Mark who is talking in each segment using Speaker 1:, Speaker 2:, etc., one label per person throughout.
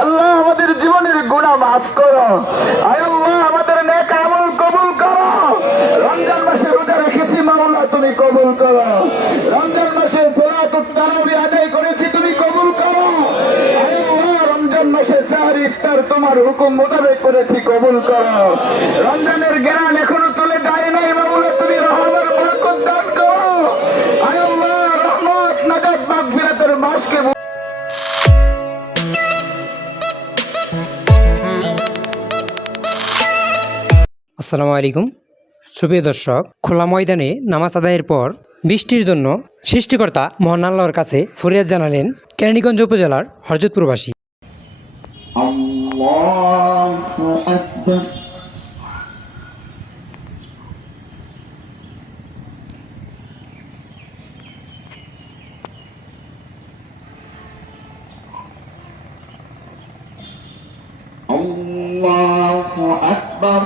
Speaker 1: আল্লাহ আমাদের জীবনের গুণা মাফ করো। আল্লাহ আমাদের নেক আমল কবুল করো। রমজান মাসে রোজা রেখেছি মাওলা তুমি কবুল করো। রমজান মাসে ফেরাতুত তারাবি আদায় করেছি, তুমি কবুল করো। মাসে সাহারি ইফতার তোমার হুকুম মোতাবেক করেছি, কবুল করো। রমজানের জ্ঞান এখনও আসসালামু আলাইকুম সুপ্রিয় দর্শক খোলা ময়দানে নামাজ আদায়ের পর বৃষ্টির জন্য সৃষ্টিকর্তা মহান আল্লাহর কাছে ফরিয়াদ জানালেন কেরানীগঞ্জ উপজেলার হরজতপুরবাসী الله أكبر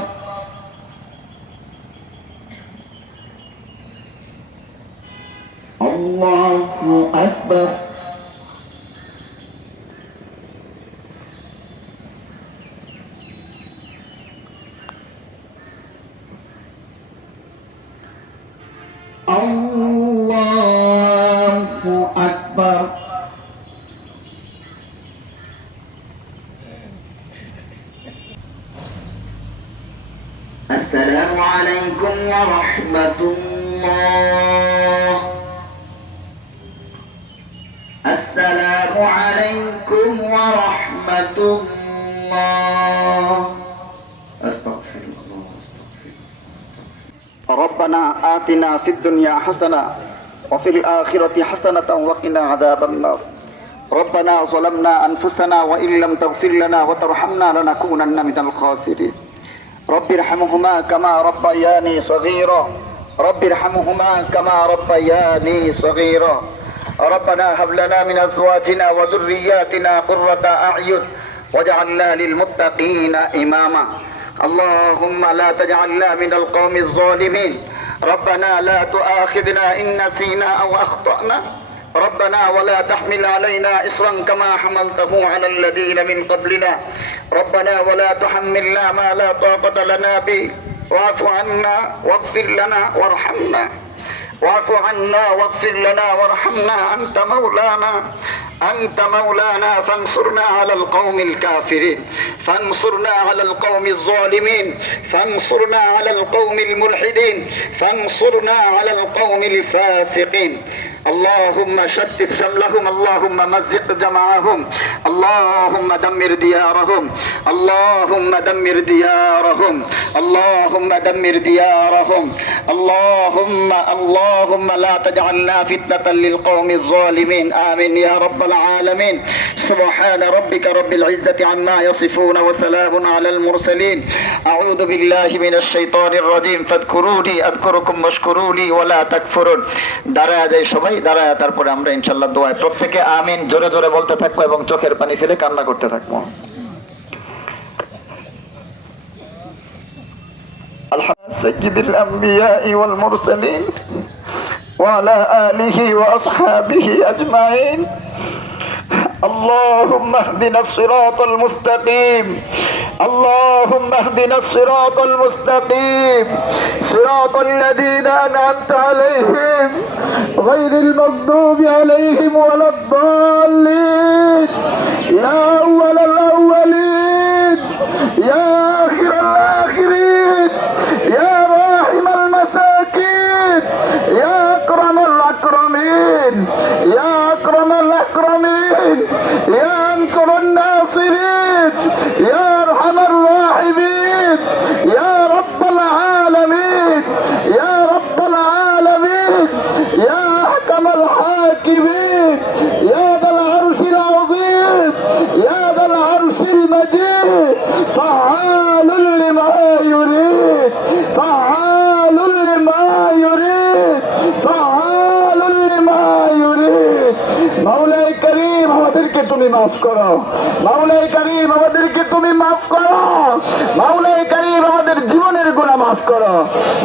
Speaker 2: السلام عليكم ورحمة الله. السلام عليكم ورحمة الله. أستغفر
Speaker 3: الله أستغفر الله ربنا آتنا في الدنيا حسنة وفي الآخرة حسنة وقنا عذاب النار. ربنا ظلمنا أنفسنا وإن لم تغفر لنا وترحمنا لنكونن من الخاسرين. رب ارحمهما كما ربياني صغيرا. رب ارحمهما كما ربياني صغيرا. ربنا هب لنا من أزواجنا وذرياتنا قرة أعين واجعلنا للمتقين إماما. اللهم لا تجعلنا من القوم الظالمين. ربنا لا تؤاخذنا إن نسينا أو أخطأنا. ربنا ولا تحمل علينا إصرا كما حملته على الذين من قبلنا. ربنا ولا تحملنا ما لا طاقة لنا به. واعف عنا واغفر لنا وارحمنا. واعف عنا واغفر لنا وارحمنا. أنت مولانا. أنت مولانا. فانصرنا على القوم الكافرين. فانصرنا على القوم الظالمين. فانصرنا على القوم الملحدين. فانصرنا على القوم الفاسقين. اللهم شتت شملهم اللهم مزق جمعهم اللهم دمر ديارهم اللهم دمر ديارهم اللهم دمر ديارهم اللهم اللهم لا تجعلنا فتنة للقوم الظالمين. آمين يا رب العالمين. سبحان ربك رب العزة عما يصفون وسلام على المرسلين. أعوذ بالله من الشيطان الرجيم. فاذكروني أذكركم واشكروا لي ولا تكفرون. درجة شباب সবাই দাঁড়ায় তারপরে আমরা ইনশাল্লাহ দোয়ায় প্রত্যেকে আমিন জোরে জোরে বলতে থাকবো এবং চোখের পানি ফেলে কান্না করতে থাকবো
Speaker 4: الحمد سيد الأنبياء والمرسلين وعلى آله وأصحابه أجمعين اللهم اهدنا الصراط المستقيم. اللهم اهدنا الصراط المستقيم. صراط الذين أنعمت عليهم غير المغضوب عليهم ولا الضالين. يا أول الأولين يا آخر الآخرين يا راحم المساكين يا أكرم الأكرمين يا أكرم الأكرمين يا أنصر الناصرين يا أرحم الراحمين يا رب العالمين يا رب العالمين يا أحكم الحاكمين يا ذا العرش العظيم يا ذا العرش المجيد. فعال لما يريد فعال لما يريد فعال لما يريد. مولاي كريم আমাদেরকে তুমি মাফ করো। মাওলাই কারিম, আমাদেরকে তুমি মাফ করো। মাওলাই কারিম, আমাদের জীবনের গুণা মাফ করো।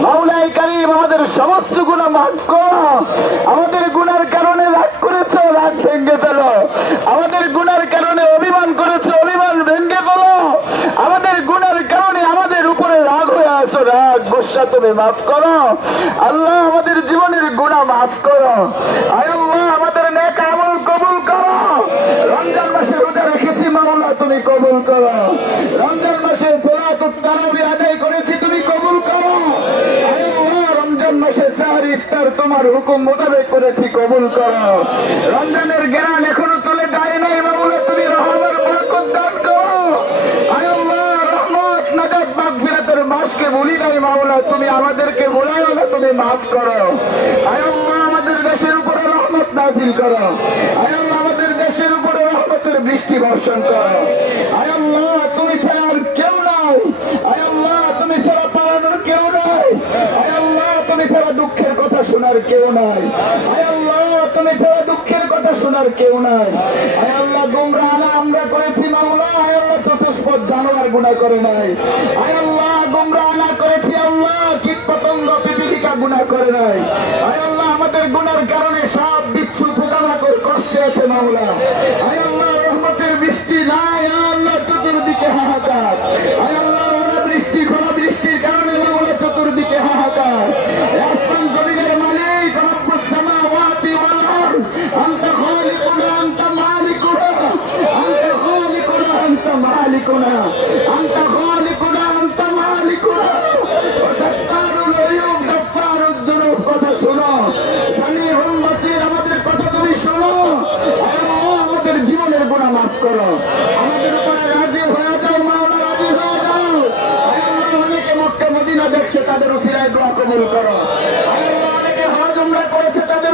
Speaker 4: মাওলাই কারিম, আমাদের সমস্ত গুণা মাফ করো। আমাদের গুণার কারণে রাগ করেছে, রাগ ভেঙ্গে ফেল। আমাদের গুণার কারণে অভিমান করেছে, অভিমান ভেঙ্গে ফেল। আমাদের গুণার কারণে আমাদের উপরে রাগ হয়ে আসো রাগ গোসা তুমি মাফ করো। আল্লাহ, আমাদের জীবনের গুণা মাফ করো। আয়ু ইফতার তোমার হুকুম মোতাবেক করেছি, কবুল করো। রমজানের জ্ঞান এখনও চলে যায় নাই মামলা তুমি বরকত দান করো। মাসকে ভুলি নাই তুমি আমাদেরকে ভুলাইও না, তুমি মাফ করো। আয় আমাদের দেশের উপরে রহমত নাজিল করো। আয় আমাদের দেশের উপরে রহমতের বৃষ্টি বর্ষণ করো। আয় আল্লাহ, তুমি শোনার কেউ নাই। তুমি ছাড়া দুঃখের কথা শোনার কেউ নাই। আল্লাহ, গোমরা আনা আমরা করেছি মাওলা। আয় চতুষ্পদ জানোয়ার গুণা করে নাই। আল্লাহ, গোমরা আনা করেছি আল্লাহ। কীট পতঙ্গ পিপিলিকা গুণা করে নাই। আল্লাহ, আমাদের গুণার কারণে সব বিচ্ছু, পোকামাকড় কষ্টে আছে মাওলা। আয় আল্লাহ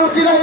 Speaker 4: ওসিলা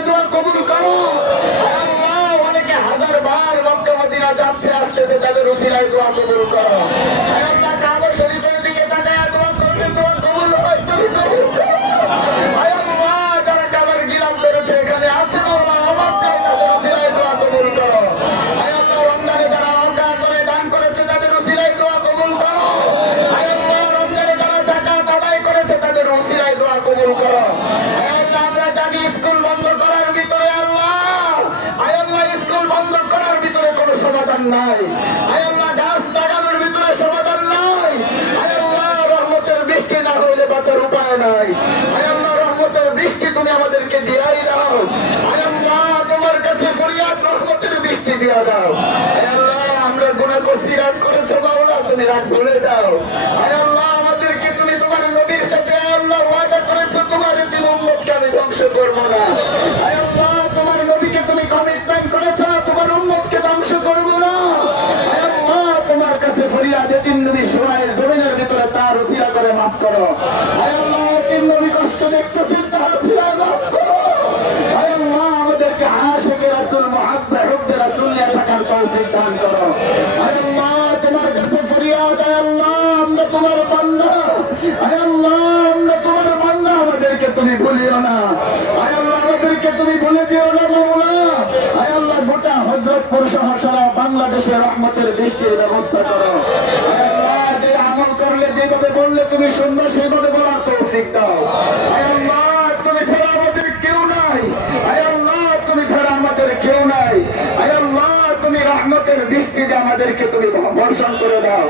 Speaker 4: নাই। রহমতের বৃষ্টি তুমি আমাদেরকে দিয়াই দাও। তোমার কাছে রহমতের বৃষ্টি দিয়া দাও। আমরা গুনাহ করছি, রাগ করেছ বাবা তুমি রাগ ভুলে যাও। আয় আল্লাহ, আমাদেরকে তুমি তোমার নবীর
Speaker 5: সাথে আল্লাহ ওয়াদা করেছ, তোমার দিন উম্মতকে আমি ধ্বংস করব না। বাংলাদেশে রহমতের বৃষ্টির ব্যবস্থা করো। যে আমল করলে, যেভাবে বললে তুমি শুনবে সেভাবে বলার তৌফিক দাও। ছাড়া আমাদের কেউ নাই। তুমি ছাড়া আমাদের কেউ নাই। তুমি আমাদেরকে তুমি বর্ষণ করে দাও।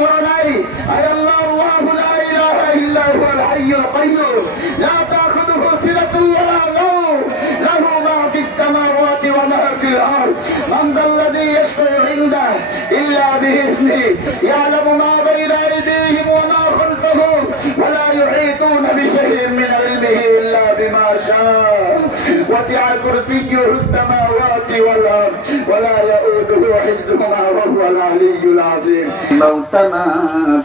Speaker 5: বড় নাই আয় আল্লাহ আল্লাহু লা ইলাহা ইল্লা হুয়াল হাইয়ুল কাইয়্যুম লা তাখুযুহু সিনাতুন ওয়া লা নাওম লাহু মা ফিস সামাওয়াতি ওয়া মা ফিল আরদ মান যাল্লাযী ইয়াশফাউ ইনদা ইল্লা বিইذনি ইয়ালামু মা বাইনা আইদিহিম ওয়া মা খালফাহুম ওয়া লা ইউহীতুনা বিশাইইন মিন ইলমিহি ইল্লা وسع كرسيه السماوات والأرض ولا يؤوده حفظهما وهو العلي العظيم. موتنا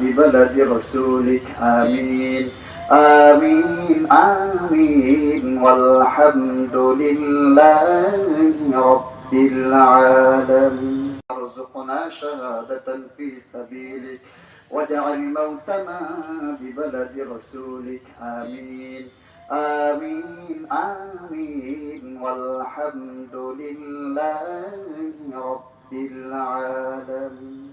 Speaker 5: ببلد رسولك. آمين. آمين. آمين. والحمد لله رب العالمين.
Speaker 6: ارزقنا شهادة في سبيلك. واجعل موتنا ببلد رسولك. آمين. آمين آمين. والحمد لله رب العالمين.